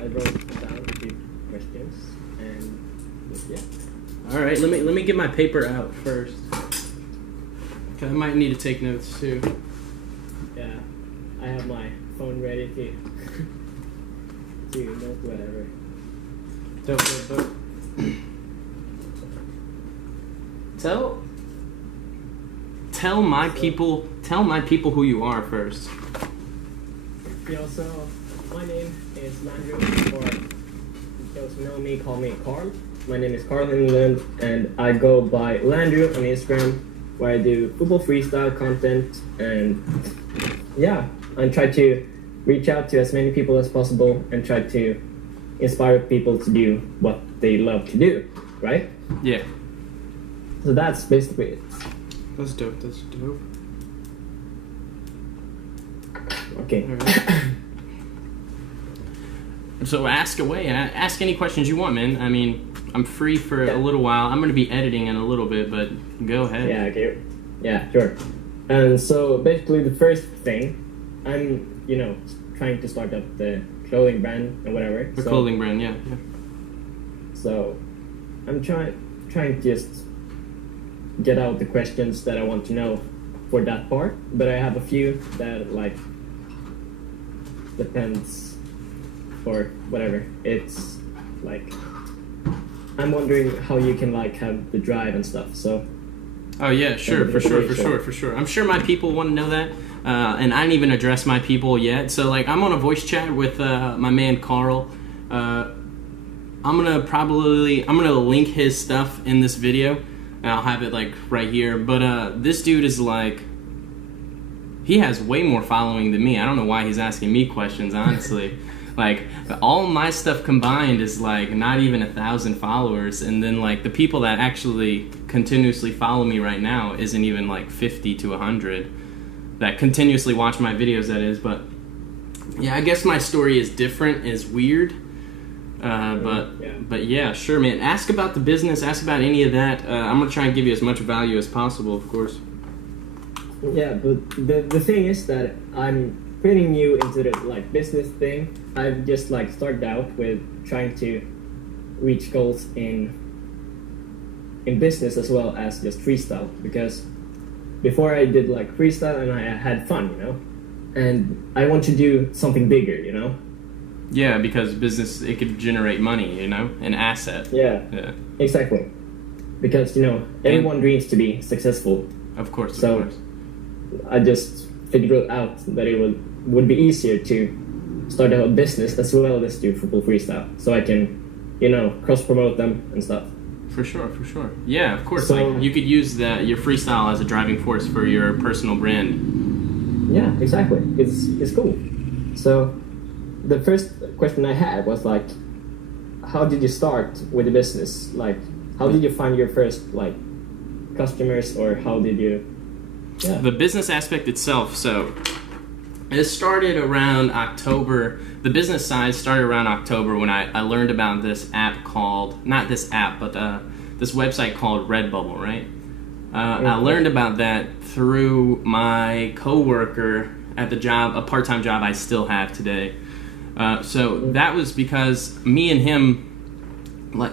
I wrote down a few questions, and yeah. All right, let me get my paper out first. Okay, I might need to take notes too. Yeah, I have my phone ready to note whatever. Dope. Tell my people who you are first. Yeah, so my name is Landrew, or those who know me call me Carl. My name is Carl England, and I go by Landrew on Instagram, where I do football freestyle content, and yeah, I try to reach out to as many people as possible and try to inspire people to do what they love to do, right? Yeah. So that's basically it. That's dope. Okay. Right. So ask away. Ask any questions you want, man. I mean, I'm free for a little while. I'm going to be editing in a little bit, but go ahead. Yeah, okay. Yeah, sure. And so basically the first thing, I'm, trying to start up the clothing brand and whatever. The clothing brand, yeah. So I'm trying to just get out the questions that I want to know for that part, but I have a few that depends for whatever. It's I'm wondering how you can have the drive and stuff. So oh yeah, sure, for sure. I'm sure my people want to know that, and I didn't even address my people yet. So I'm on a voice chat with my man Carl. I'm gonna link his stuff in this video, and I'll have it right here. But this dude is he has way more following than me. I don't know why he's asking me questions, honestly. All my stuff combined is not even 1,000 followers, and then the people that actually continuously follow me right now isn't even 50 to 100 that continuously watch my videos, that is. But yeah, I guess my story is different, is weird. But yeah, sure, man. Ask about the business, ask about any of that. I'm gonna try and give you as much value as possible, of course. Yeah, but the thing is that I'm pretty new into the business thing. I've just started out with trying to reach goals in business as well as just freestyle, because before I did freestyle and I had fun, and I want to do something bigger, Yeah, because business, it could generate money, an asset. Yeah, exactly. Because everyone dreams to be successful. Of course. So I just figured out that it would be easier to start a business as well as do football freestyle, so I can, cross promote them and stuff. For sure. Yeah, of course. So, you could use your freestyle as a driving force for your personal brand. Yeah, exactly. It's cool. So the first question I had was how did you start with the business? How did you find your first customers, or how did you? Yeah. The business aspect itself. So it started around October. The business side started around October when I learned about this app called, not this app, but this website called Redbubble, right? I learned about that through my coworker at the job, a part-time job I still have today. So that was because me and him,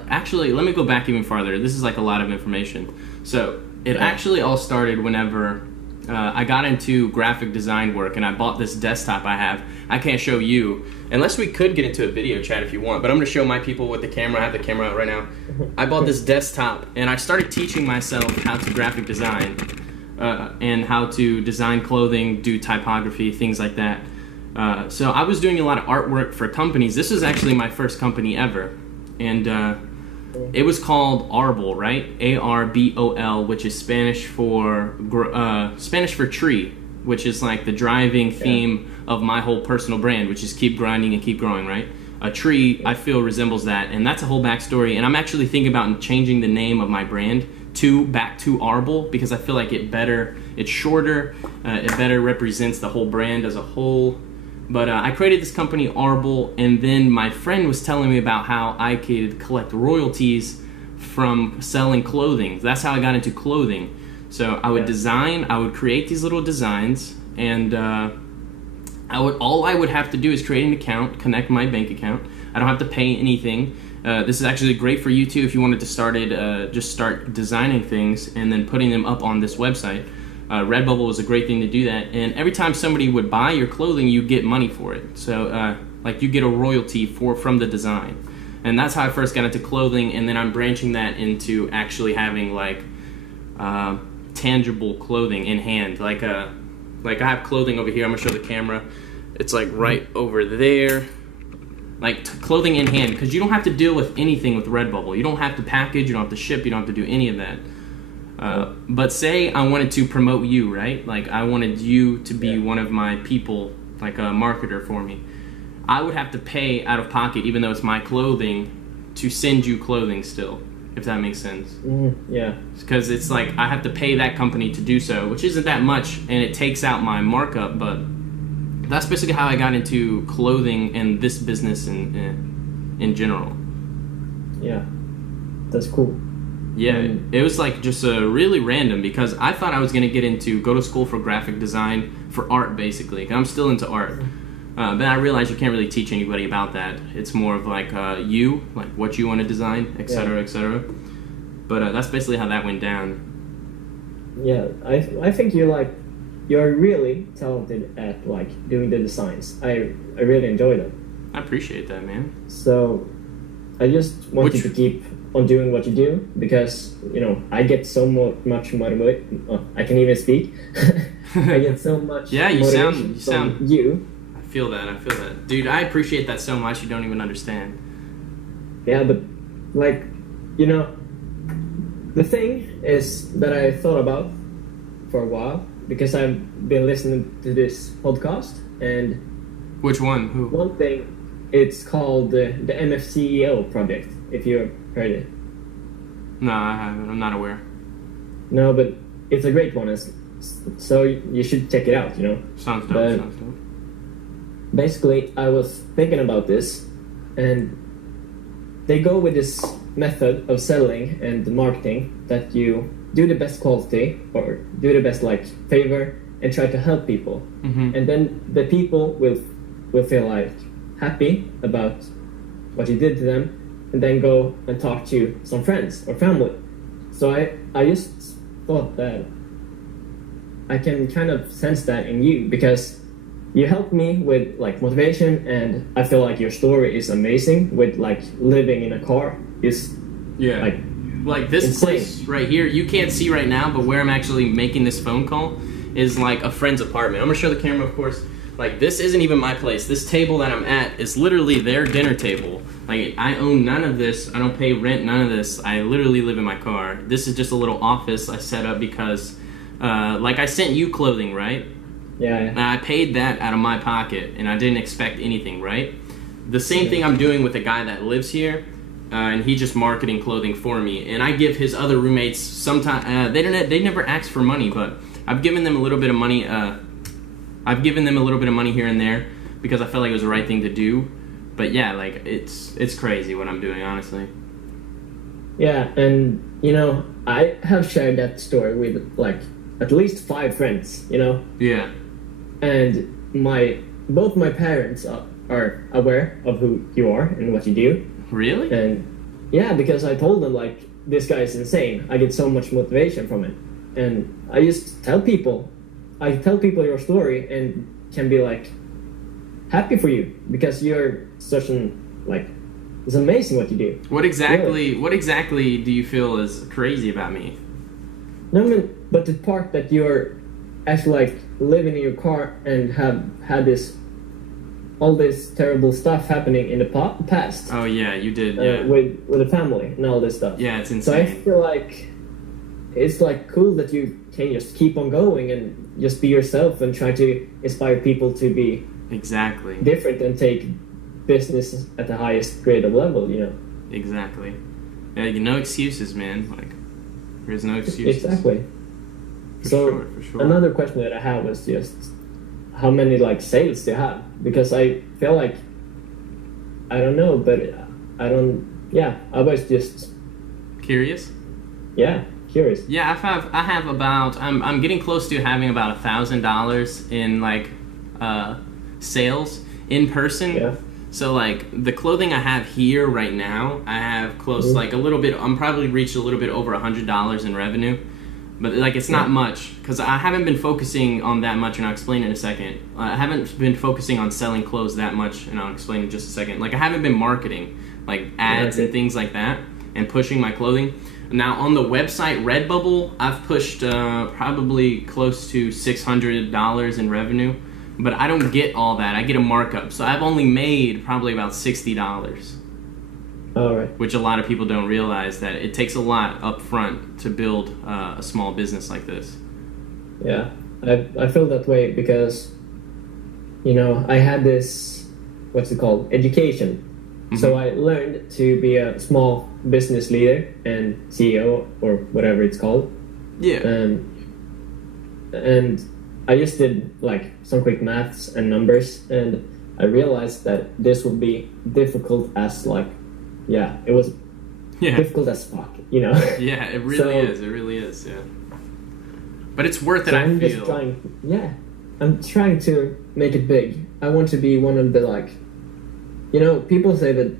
actually, let me go back even farther. This is a lot of information. So it actually all started whenever I got into graphic design work, and I bought this desktop I have. I can't show you, unless we could get into a video chat if you want, but I'm going to show my people with the camera. I have the camera out right now. I bought this desktop, and I started teaching myself how to graphic design and how to design clothing, do typography, things like that. So I was doing a lot of artwork for companies. This was actually my first company ever, and it was called Arbol, right? ARBOL, which is Spanish for tree, which is the driving theme of my whole personal brand, which is keep grinding and keep growing, right? A tree, I feel, resembles that, and that's a whole backstory. And I'm actually thinking about changing the name of my brand back to Arbol, because I feel like it's shorter, it better represents the whole brand as a whole. But I created this company, Arbol, and then my friend was telling me about how I could collect royalties from selling clothing. That's how I got into clothing. So I would create these little designs, and all I would have to do is create an account, connect my bank account. I don't have to pay anything. This is actually great for you too if you wanted to just start designing things and then putting them up on this website. Redbubble is a great thing to do that, and every time somebody would buy your clothing, you get money for it. So like you get a royalty from the design, and that's how I first got into clothing. And then I'm branching that into actually having like tangible clothing in hand. Like I have clothing over here. I'm gonna show the camera. It's like right over there. Like clothing in hand, because you don't have to deal with anything with Redbubble. You don't have to package, you don't have to ship, you don't have to do any of that. But say I wanted to promote you, right? Like I wanted you to be one of my people, like a marketer for me. I would have to pay out of pocket, even though it's my clothing, to send you clothing still, if that makes sense. Yeah. Because it's like I have to pay that company to do so, which isn't that much, and it takes out my markup, but that's basically how I got into clothing and this business in general. Yeah, that's cool. Yeah, it was like just really random because I thought I was going to go to school for graphic design, for art basically. I'm still into art. But I realized you can't really teach anybody about that. It's more of like like what you want to design, etc., etc. But that's basically how that went down. Yeah, I think you're really talented at like doing the designs. I really enjoy them. I appreciate that, man. So I just want you to keep on doing what you do because I get so much motivated. I can even speak. I get so much. Yeah, you sound. You. I feel that, dude. I appreciate that so much. You don't even understand. Yeah, but like, the thing is that I thought about for a while. Because I've been listening to this podcast, and which one? Who? One thing, it's called the MFCEO project. If you heard it. No, I haven't. I'm not aware. No, but it's a great one. So you should check it out. Sounds dope. Basically, I was thinking about this, and they go with this method of selling and marketing that you do the best quality or do the best favor and try to help people, and then the people will feel like happy about what you did to them, and then go and talk to some friends or family. So I just thought that I can kind of sense that in you because you helped me with motivation, and I feel like your story is amazing with living in a car is like this insane. Place right here, you can't see right now, but where I'm actually making this phone call is like a friend's apartment. I'm gonna show the camera, of course. Like this isn't even my place. This table that I'm at is literally their dinner table. Like I own none of this. I don't pay rent, none of this. I literally live in my car. This is just a little office I set up because I sent you clothing, right? Yeah. And I paid that out of my pocket and I didn't expect anything, right? The same thing I'm doing with the guy that lives here. And he's just marketing clothing for me, and I give his other roommates sometimes. They never ask for money, but I've given them a little bit of money. I've given them a little bit of money here and there because I felt like it was the right thing to do. But yeah, it's crazy what I'm doing, honestly. Yeah, and I have shared that story with at least 5 friends. Yeah. And both my parents are aware of who you are and what you do. Really? And yeah, because I told them this guy is insane. I get so much motivation from it, and I just tell people your story and can be happy for you because you're such it's amazing what you do. What exactly do you feel is crazy about me? No, I mean, but the part that you're actually living in your car and have had all this terrible stuff happening in the past. Oh yeah, you did. Yeah. With the family and all this stuff. Yeah, it's insane. So I feel like it's cool that you can just keep on going and just be yourself and try to inspire people to be exactly different and take business at the highest grade of level. Exactly. Yeah, no excuses, man. There's no excuses. Exactly. For sure. Another question that I have was just how many sales do you have? Because I feel I don't know, but I don't. Yeah, I was just curious. Yeah, curious. Yeah, I have about. I'm getting close to having about $1,000 in sales in person. Yeah. So like the clothing I have here right now, I have close like a little bit. I'm probably reached a little bit over $100 in revenue, but like it's not much because I haven't been focusing on that much, and I'll explain in a second. I haven't been focusing on selling clothes that much, and I'll explain in just a second. Like I haven't been marketing like ads and things like that and pushing my clothing. Now on the website Redbubble, I've pushed probably close to $600 in revenue. But I don't get all that. I get a markup. So I've only made probably about $60. All right. Which a lot of people don't realize, that it takes a lot up front to build a small business like this. Yeah. I feel that way because, you know, I had this, what's it called, education. Mm-hmm. So I learned to be a small business leader and CEO or whatever it's called. Yeah. And I just did like some quick maths and numbers, and I realized that this would be difficult as like, it was difficult as fuck, you know? Yeah, it really is. It really is, yeah. But it's worth it, I feel. I'm trying to make it big. I want to be one of the like, you know, people say that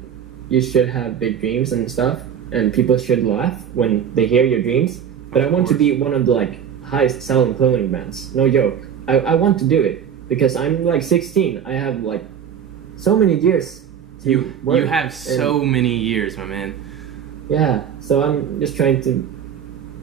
you should have big dreams and stuff, and people should laugh when they hear your dreams, but I want to be one of the like highest selling clothing brands. No joke. I want to do it because I'm like 16. I have like so many years to work. You have so many years, my man. Yeah, so I'm just trying to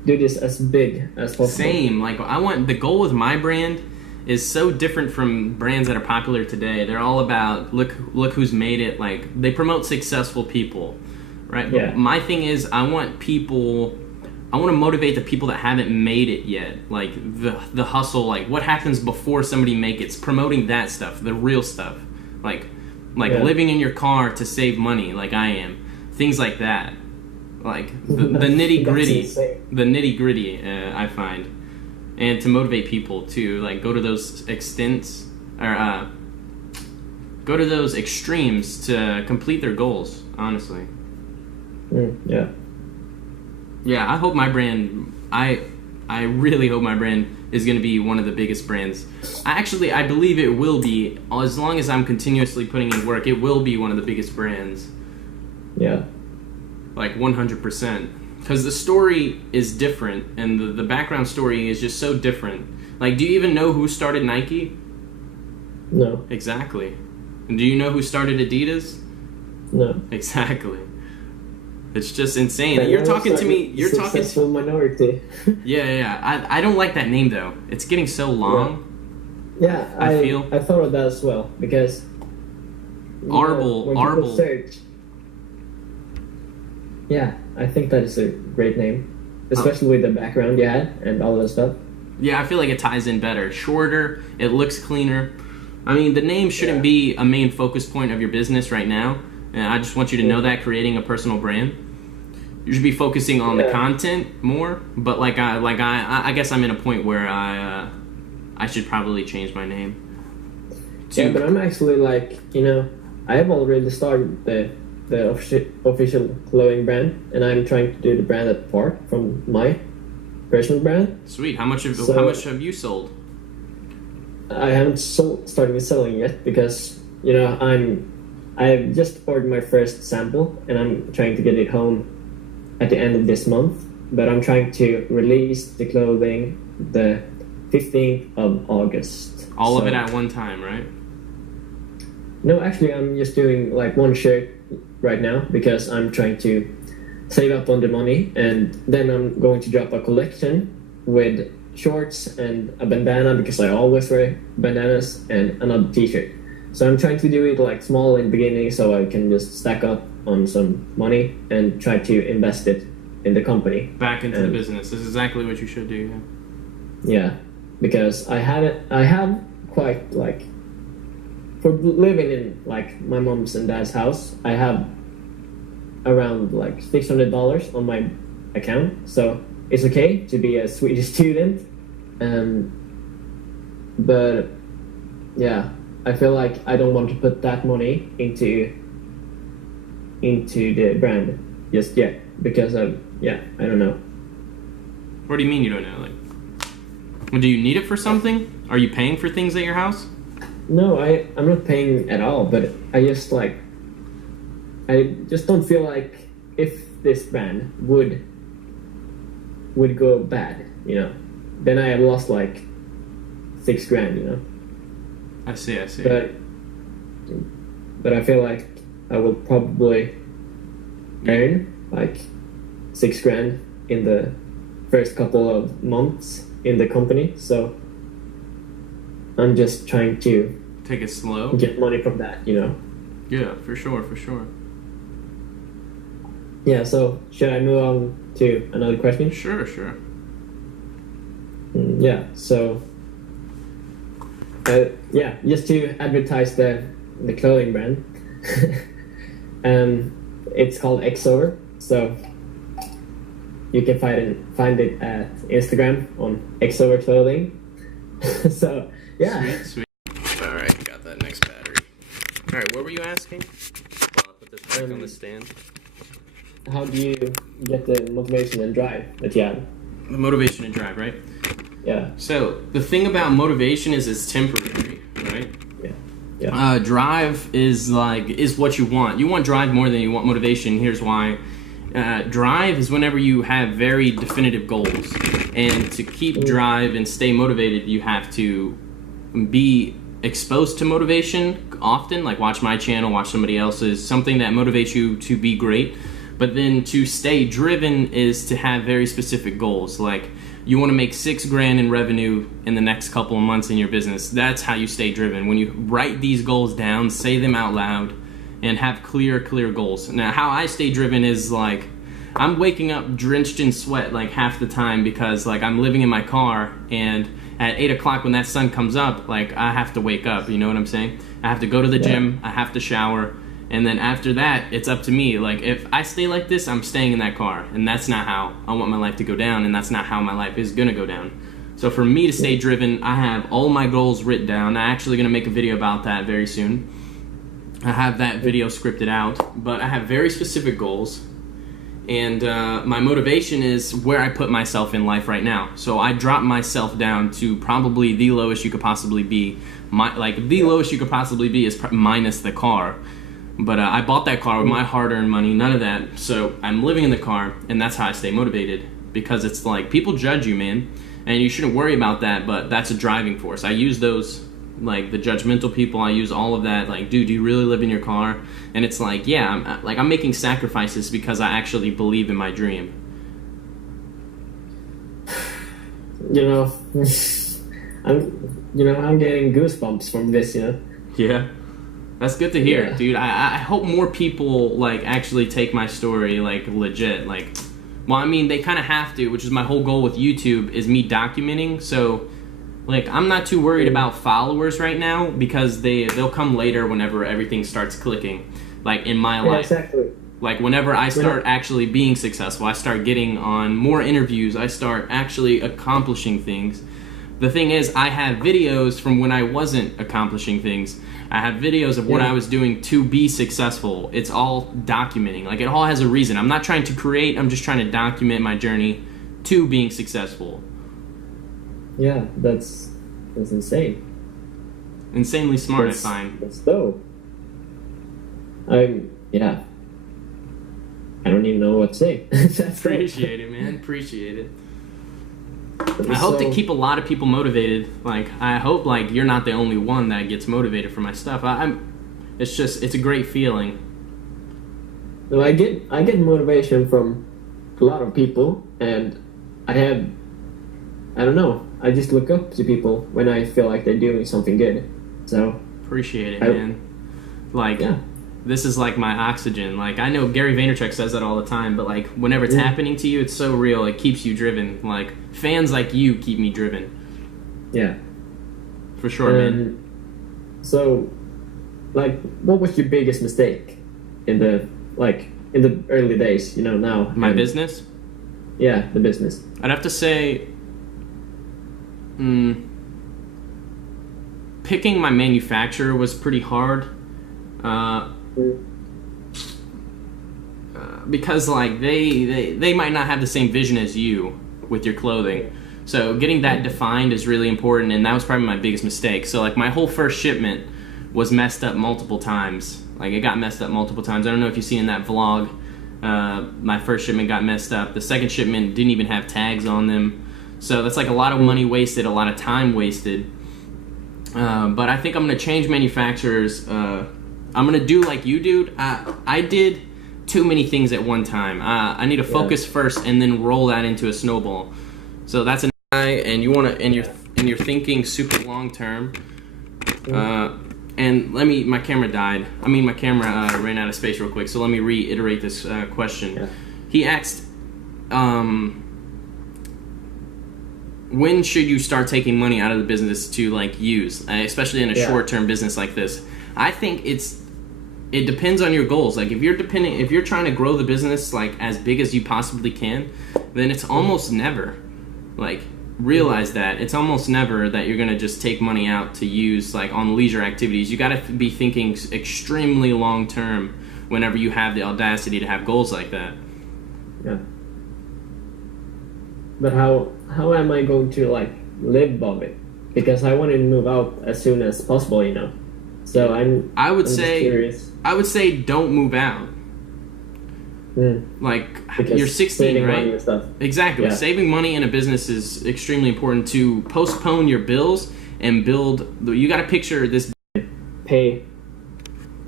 do this as big as possible. Same. Like the goal with my brand is so different from brands that are popular today. They're all about look who's made it. Like they promote successful people, right? Yeah. But my thing is I want to motivate the people that haven't made it yet. Like the hustle, like what happens before somebody makes it. It's promoting that stuff, the real stuff. Like living in your car to save money, like I am. Things like that. Like the nitty gritty, I find. And to motivate people to like go to those extents or go to those extremes to complete their goals, honestly. Yeah. Yeah, I hope my brand, I really hope my brand is going to be one of the biggest brands. I believe it will be. As long as I'm continuously putting in work, it will be one of the biggest brands. Yeah. Like 100%. Because the story is different, and the background story is just so different. Like, do you even know who started Nike? No. Exactly. And do you know who started Adidas? No. Exactly. It's just insane. But you're talking to me. You're talking to minority. Yeah. I don't like that name though. It's getting so long. Yeah, I feel. I thought of that as well because. Arble. Search. Yeah, I think that is a great name, especially with the background you had and all that stuff. Yeah, I feel like it ties in better. Shorter. It looks cleaner. I mean, the name shouldn't be a main focus point of your business right now. And I just want you to know that creating a personal brand. You should be focusing on the content more, but I guess I'm in a point where I should probably change my name. Yeah, but I'm actually like, you know, I have already started the official clothing brand, and I'm trying to do the brand apart from my personal brand. Sweet. How much have you sold? I haven't started selling yet because, you know, I've just ordered my first sample, and I'm trying to get it home at the end of this month, but I'm trying to release the clothing the 15th of August. All of it at one time, right? No, actually, I'm just doing like one shirt right now because I'm trying to save up on the money, and then I'm going to drop a collection with shorts and a bandana because I always wear bandanas, and another t-shirt. So I'm trying to do it like small in the beginning so I can just stack up on some money and try to invest it in the company. Back into the business. This is exactly what you should do, yeah. Because I have quite like, for living in like my mom's and dad's house, I have around like $600 on my account. So it's okay to be a Swedish student. But yeah, I feel like I don't want to put that money into the brand just yet because I don't know. What do you mean you don't know? Like, do you need it for something? Are you paying for things at your house? No, I'm not paying at all, but I just don't feel like if this brand would go bad, then I have lost like 6 grand. I see, I see. But I feel like I will probably earn like 6 grand in the first couple of months in the company, so I'm just trying to Take it slow. get money from that. Yeah, for sure, for sure. Yeah, so should I move on to another question? Sure, sure. Yeah, so yeah, just to advertise the clothing brand. It's called Xover, so you can find it at Instagram on Xover Clothing. So yeah. Sweet, sweet. All right, got that next battery. All right, what were you asking? While I put this back on the stand. How do you get the motivation and drive that you have? The motivation and drive, right? Yeah. So the thing about motivation is it's temporary, right? Yeah. Drive is what you want. You want drive more than you want motivation. Here's why. Drive is whenever you have very definitive goals, and to keep drive and stay motivated, you have to be exposed to motivation often. Like watch my channel, watch somebody else's, something that motivates you to be great. But then to stay driven is to have very specific goals. Like you want to make 6 grand in revenue in the next couple of months in your business. That's how you stay driven. When you write these goals down, say them out loud, and have clear goals. Now, how I stay driven is like I'm waking up drenched in sweat like half the time because like I'm living in my car, and at 8 o'clock when that sun comes up, like I have to wake up. You know what I'm saying? I have to go to the gym. I have to shower. And then after that, it's up to me. Like, if I stay like this, I'm staying in that car. And that's not how I want my life to go down, and that's not how my life is going to go down. So for me to stay driven, I have all my goals written down. I'm actually going to make a video about that very soon. I have that video scripted out. But I have very specific goals. And my motivation is where I put myself in life right now. So I drop myself down to probably the lowest you could possibly be. The lowest you could possibly be is minus the car. But I bought that car with my hard-earned money, none of that. So I'm living in the car, and that's how I stay motivated. Because it's like, people judge you, man. And you shouldn't worry about that, but that's a driving force. I use those, like the judgmental people, I use all of that. Like, dude, do you really live in your car? And it's like, yeah, I'm making sacrifices because I actually believe in my dream. I'm getting goosebumps from this, Yeah. That's good to hear, Yeah. dude. I hope more people like actually take my story like legit. Like, well, I mean, they kind of have to, which is my whole goal with YouTube, is me documenting. So, like, I'm not too worried about followers right now because they'll come later whenever everything starts clicking. Like in my life, exactly. Like whenever I start actually being successful, I start getting on more interviews. I start actually accomplishing things. The thing is, I have videos from when I wasn't accomplishing things. I have videos of what I was doing to be successful. It's all documenting. Like, it all has a reason. I'm not trying to create. I'm just trying to document my journey to being successful. Yeah, that's insane. Insanely smart, I find. That's dope. Yeah. I don't even know what to say. Appreciate it, man. Appreciate it. I hope to keep a lot of people motivated. Like, I hope like you're not the only one that gets motivated for my stuff. It's a great feeling. Well, I get motivation from a lot of people, and I don't know. I just look up to people when I feel like they're doing something good. So appreciate it, man. Like, this is like my oxygen. Like, I know Gary Vaynerchuk says that all the time, but like whenever it's happening to you, it's so real. It keeps you driven. Like, fans like you keep me driven. Yeah, for sure, man. So, like, what was your biggest mistake in the early days? Now my business. Yeah, the business. I'd have to say, picking my manufacturer was pretty hard. Because like they might not have the same vision as you with your clothing. So getting that defined is really important, and that was probably my biggest mistake. So like my whole first shipment was messed up multiple times. Like it got messed up multiple times. I don't know if you've seen in that vlog. My first shipment got messed up. The second shipment didn't even have tags on them. So that's like a lot of money wasted, a lot of time wasted. But I think I'm gonna change manufacturers. I'm gonna do like you, dude. I did too many things at one time. I need to focus first and then roll that into a snowball. So that's an guy, and you wanna, and you're thinking super long term. And my camera died. My camera ran out of space real quick. So let me reiterate this question. Yeah. He asked, when should you start taking money out of the business to like use, especially in a short-term business like this? I think it depends on your goals. Like if you're trying to grow the business like as big as you possibly can, then it's almost never, like, realize that it's almost never that you're gonna just take money out to use like on leisure activities. You gotta be thinking extremely long term whenever you have the audacity to have goals like that. Yeah. But how am I going to like live above it? Because I want to move out as soon as possible, you know. So I would just say curious. I would say don't move out. Like Because you're 16, right? money and stuff. Exactly. Yeah. Saving money in a business is extremely important to postpone your bills and build. You got to picture this. Pay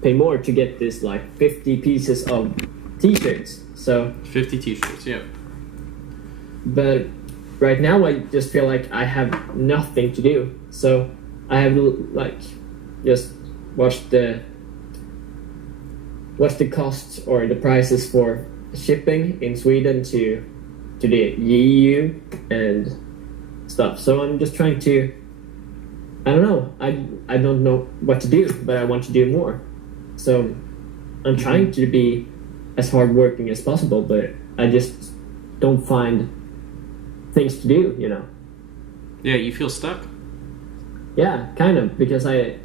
more to get this like 50 pieces of t-shirts. So 50 t-shirts. Yeah. But right now I just feel like I have nothing to do. So I have like just watched the costs or the prices for shipping in Sweden to the EU and stuff. So I'm just trying to, I don't know. I don't know what to do, but I want to do more. So I'm trying to be as hardworking as possible, but I just don't find things to do, you know. Yeah, you feel stuck? Yeah, kind of, because I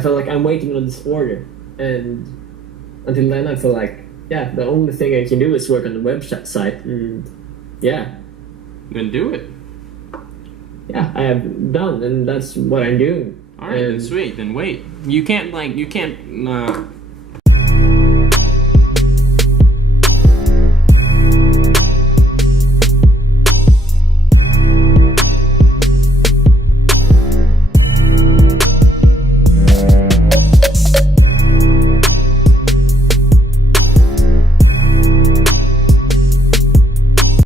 feel like I'm waiting on this order, and until then I feel like, yeah, the only thing I can do is work on the website, and yeah. Then do it. Yeah, I have done, and that's what I'm doing. All right, then sweet. Then wait. You can't